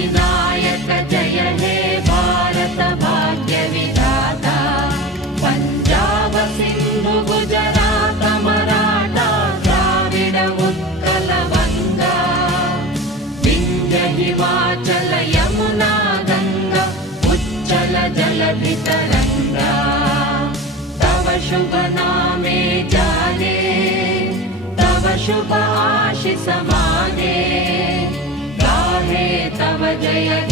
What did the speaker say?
विनायक जय हे भारत भाग्य विधाता पंजाब सिंधु गुजरात मराठा द्राविड उत्कल गंगा विंध्य हिमाचल यमुना गंगा उच्चल जलधि तरंगा तव शुभ नामे जाने तव शुभ आशीष माने गाहे तव जय